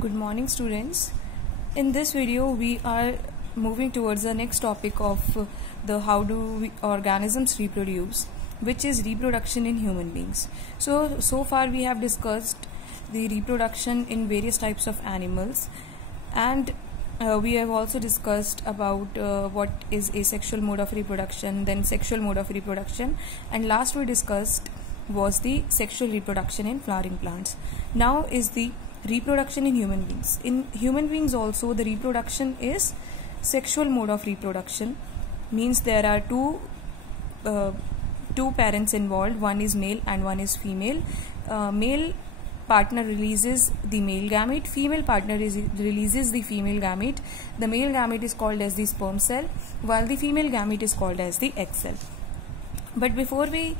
Good morning, students. In this video we are moving towards the next topic of the how do organisms reproduce, which is reproduction in human beings. So far we have discussed the reproduction in various types of animals, and we have also discussed about what is asexual mode of reproduction, then sexual mode of reproduction, and last we discussed was the sexual reproduction in flowering plants. Now is the reproduction in human beings. In human beings also the reproduction is sexual mode of reproduction, means there are two parents involved, one is male and one is female. Male partner releases the male gamete, female partner releases the female gamete. The male gamete is called as the sperm cell, while the female gamete is called as the egg cell. But before we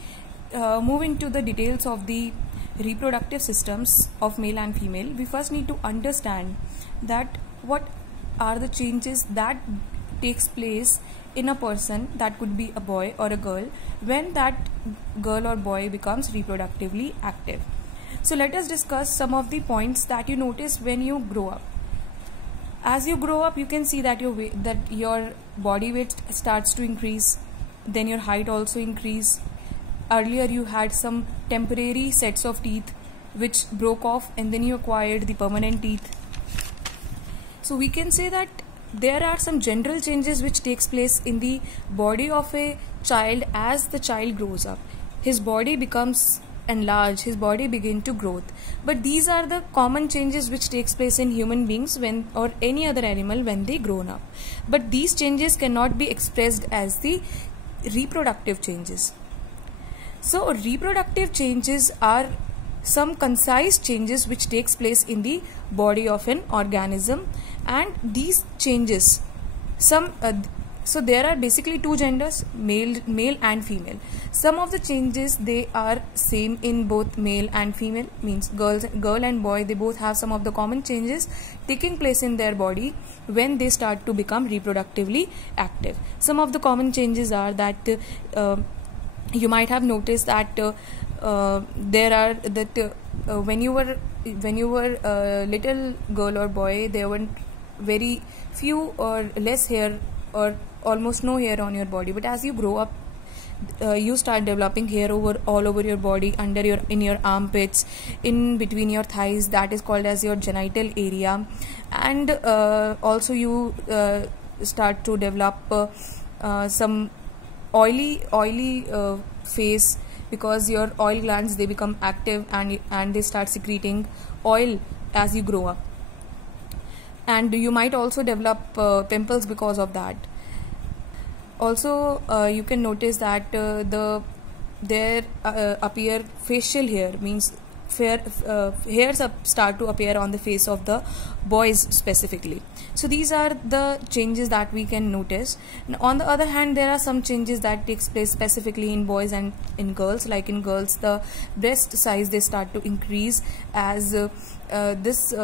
move into the details of the reproductive systems of male and female, we first need to understand that what are the changes that takes place in a person, that could be a boy or a girl, when that girl or boy becomes reproductively active. So let us discuss some of the points that you notice when you grow up. As you grow up, you can see that your body weight starts to increase, then your height also increase. Earlier you had some temporary sets of teeth which broke off, and then you acquired the permanent teeth. So we can say that there are some general changes which takes place in the body of a child as the child grows up. His body becomes enlarged, his body begins to grow. But these are the common changes which takes place in human beings or any other animal when they grown up. But these changes cannot be expressed as the reproductive changes. So reproductive changes are some concise changes which takes place in the body of an organism, and these changes so there are basically two genders, male and female. Some of the changes they are same in both male and female, means girl and boy, they both have some of the common changes taking place in their body when they start to become reproductively active. Some of the common changes are that you might have noticed that when you were a little girl or boy, there were very few or less hair or almost no hair on your body. But as you grow up, you start developing hair all over your body, in your armpits, in between your thighs, that is called as your genital area, and also you start to develop some oily face, because your oil glands, they become active and they start secreting oil as you grow up. And you might also develop pimples because of that. Also you can notice that there appear facial hair, means hairs start to appear on the face of the boys specifically. So these are the changes that we can notice. On the other hand, there are some changes that takes place specifically in boys and in girls. Like in girls, the breast size, they start to increase as this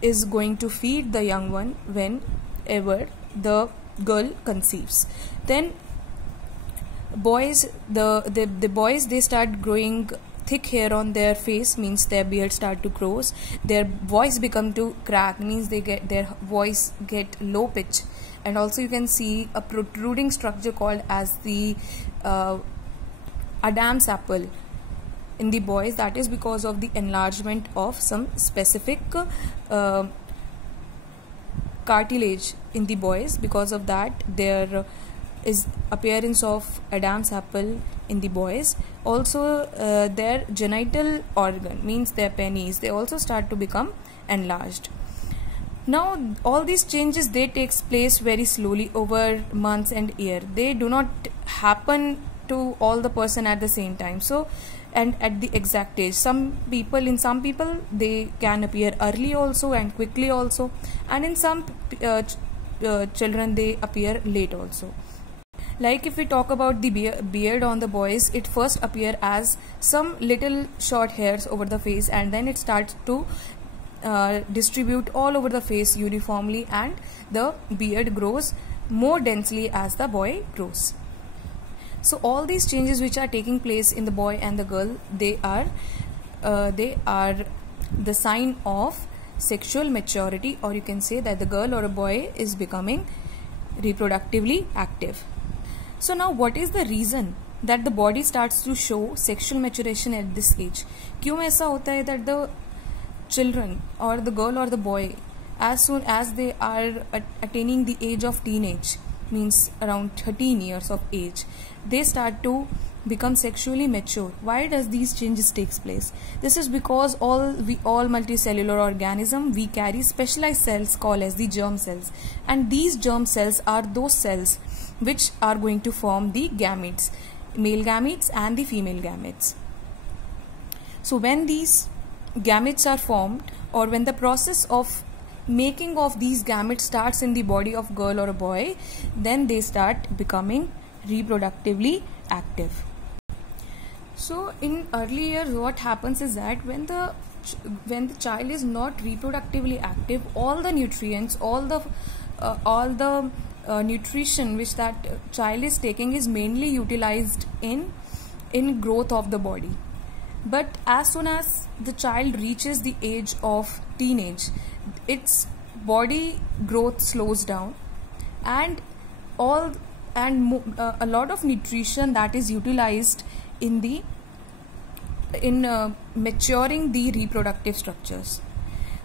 is going to feed the young one whenever the girl conceives. Then boys, the boys, they start growing thick hair on their face, means their beard start to grow, their voice become to crack, means their voice get low pitch, and also you can see a protruding structure called as the Adam's apple in the boys. That is because of the enlargement of some specific cartilage in the boys. Because of that, there is appearance of Adam's apple in the boys. Also their genital organ, means their penis, they also start to become enlarged. Now all these changes, they takes place very slowly over months and year. They do not happen to all the person at the same time, so and at the exact age. In some people they can appear early also and quickly also, and in some children they appear late also. Like if we talk about the beard on the boys, it first appear as some little short hairs over the face, and then it starts to distribute all over the face uniformly, and the beard grows more densely as the boy grows. So all these changes which are taking place in the boy and the girl, they are the sign of sexual maturity, or you can say that the girl or a boy is becoming reproductively active. So now what is the reason that the body starts to show sexual maturation at this age? क्यों ऐसा होता है that the children or the girl or the boy, as soon as they are attaining the age of teenage, means around 13 years of age, they start to become sexually mature? Why does these changes takes place? This is because all multicellular organism, we carry specialized cells called as the germ cells, and these germ cells are those cells which are going to form the gametes, male gametes and the female gametes. So when these gametes are formed, or when the process of making of these gametes starts in the body of girl or a boy, then they start becoming reproductively active. So in early years, what happens is that when the child is not reproductively active, all the nutrients, all the nutrition which that child is taking is mainly utilized in growth of the body. But as soon as the child reaches the age of teenage, its body growth slows down, and a lot of nutrition that is utilized in maturing the reproductive structures.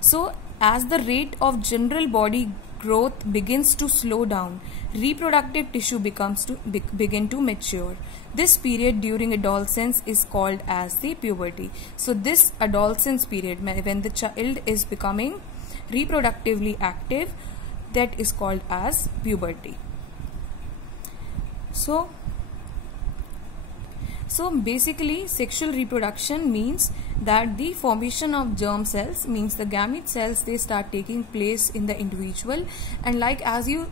So as the rate of general body growth begins to slow down, reproductive tissue begin to mature. This period during adolescence is called as the puberty. So this adolescence period, when the child is becoming reproductively active, that is called as puberty. So basically, sexual reproduction means that the formation of germ cells, means the gamete cells, they start taking place in the individual. And like as you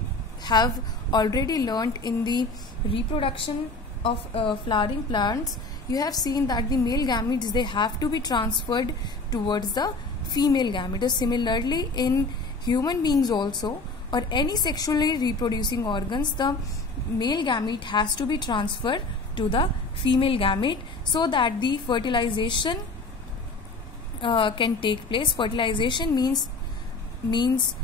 have already learnt in the reproduction of flowering plants, you have seen that the male gametes, they have to be transferred towards the female gamete. Similarly, in human beings also, or any sexually reproducing organs, the male gamete has to be transferred to the female gamete so that the fertilization can take place. Fertilization means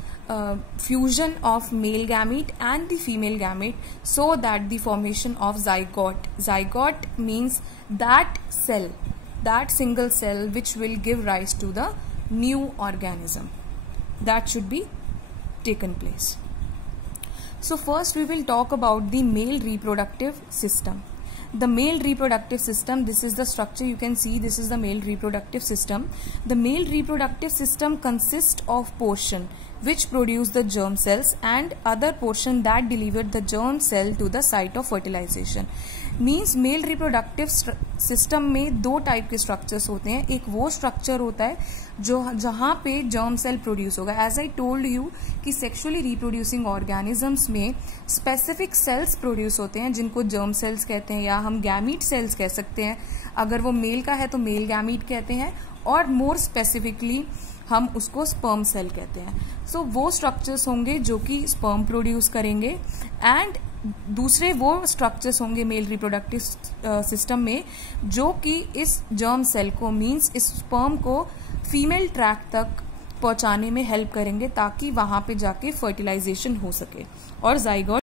fusion of male gamete and the female gamete, so that the formation of zygote. Zygote means that cell, that single cell which will give rise to the new organism that should be taken place. So first we will talk about the male reproductive system. The male reproductive system, this is the structure you can see, this is the male reproductive system. The male reproductive system consists of portion which produce the germ cells and other portion that deliver the germ cell to the site of fertilization. Means male reproductive system में दो type के structures होते हैं. एक वो structure होता है जहाँ पे जर्म सेल प्रोड्यूस होगा. एज आई टोल्ड यू कि सेक्सुअली रिप्रोड्यूसिंग ऑर्गेनिजम्स में स्पेसिफिक सेल्स प्रोड्यूस होते हैं जिनको जर्म सेल्स कहते हैं, या हम गैमीट सेल्स कह सकते हैं. अगर वो मेल का है तो मेल गैमीट कहते हैं, और मोर स्पेसिफिकली हम उसको स्पर्म सेल कहते हैं. सो वो स्ट्रक्चर्स होंगे जो कि स्पर्म प्रोड्यूस करेंगे, एंड दूसरे वो स्ट्रक्चर्स होंगे मेल रिप्रोडक्टिव सिस्टम में जो कि इस जर्म सेल को, मीन्स इस स्पर्म को फीमेल ट्रैक तक पहुंचाने में हेल्प करेंगे ताकि वहां पे जाके फर्टिलाइजेशन हो सके और जाइगोट